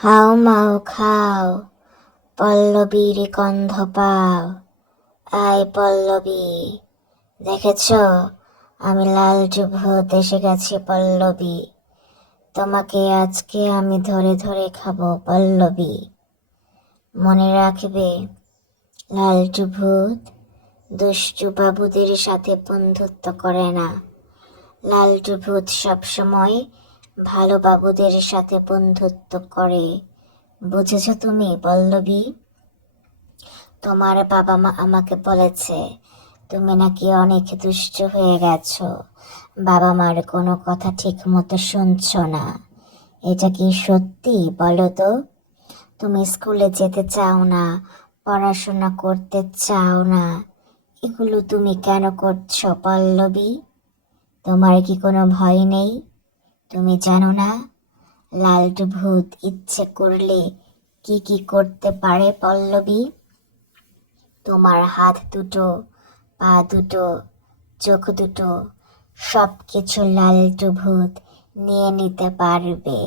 হাউমাউ খাও, পল্লবীর গন্ধ পাও। আয় পল্লবী, দেখেছ আমি লালচু ভূত এসে গেছি পল্লবী। তোমাকে আজকে আমি ধরে ধরে খাবো পল্লবী। মনে রাখবে, লালচু ভূত দুষ্টু বাবুদের সাথে বন্ধুত্ব করে না। লালচু ভূত সবসময় ভালো বাবুদের সাথে বন্ধুত্ব করে। বুঝেছ তুমি পল্লবী? তোমার বাবা মা আমাকে বলেছে তুমি নাকি অনেক দুষ্ট হয়ে গেছো, বাবা মার কোনো কথা ঠিক মতো শুনছো না। এটা কি সত্যি বলো তো? তুমি স্কুলে যেতে চাও না, পড়াশোনা করতে চাও না, এগুলো তুমি কেন করছো পল্লবী? তোমার কি কোনো ভয় নেই? তুমি জানো না লালটু ভূত ইচ্ছে করলে কি কি করতে পারে পল্লবী? তোমার হাত দুটো, পা দুটো, চোখ দুটো, সব কিছু লালটু ভূত নিয়ে নিতে পারবে।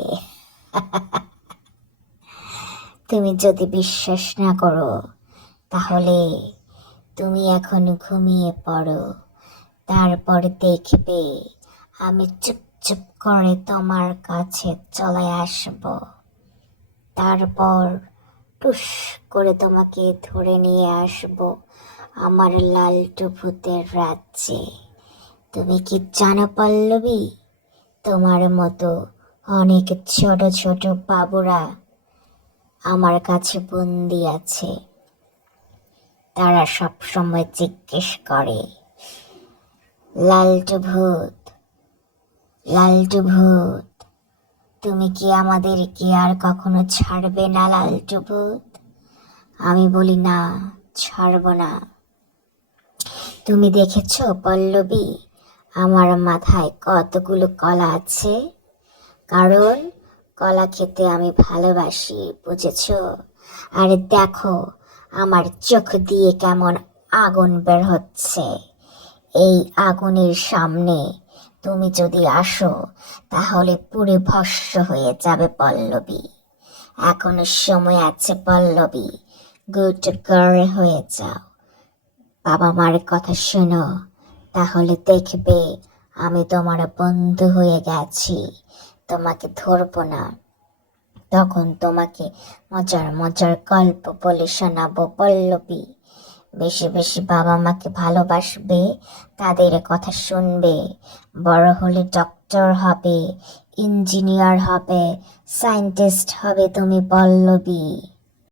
তুমি যদি বিশ্বাস না করো তাহলে তুমি এখন ঘুমিয়ে পড়ো, তারপর দেখবে আমি চুপচুপ করে তোমার কাছে চলে আসব। তারপর টুস করে তোমাকে ধরে নিয়ে আসব আমার লালটু ভূতের রাজ্যে। তুমি কি জানো পল্লবী, তোমার মতো অনেক ছোট ছোট বাবুরা আমার কাছে বন্দি আছে। তারা সব সময় জিজ্ঞেস করে, লালটু ভূত, লালটু ভূত, তুমি কি আমাদেরকে আর কখনো ছাড়বে না লালটু ভূত? আমি বলি না, ছাড়ব না। তুমি দেখেছ পল্লবী আমার মাথায় কতগুলো কলা আছে? কারণ কলা খেতে আমি ভালোবাসি, বুঝেছ? আর দেখো আমার চোখ দিয়ে কেমন আগুন বের হচ্ছে। এই আগুনের সামনে তুমি যদি আসো তাহলে পুরো ভস্ম হয়ে যাবে পল্লবী। এখনো সময় আছে পল্লবী, গুড গার্ল হয়ে যাও, বাবা মার কথা শোনো, তাহলে দেখবে আমি তোমার বন্ধু হয়ে গেছি, তোমাকে ধরবো না। তখন তোমাকে মজার মজার গল্প বলে শোনাবো পল্লবী। বেশি বেশি বাবা মাকে ভালোবাসবে, তাদের কথা শুনবে, বড় হলে ডক্টর হবে, ইঞ্জিনিয়ার হবে, সায়েন্টিস্ট হবে তুমি পল্লবী।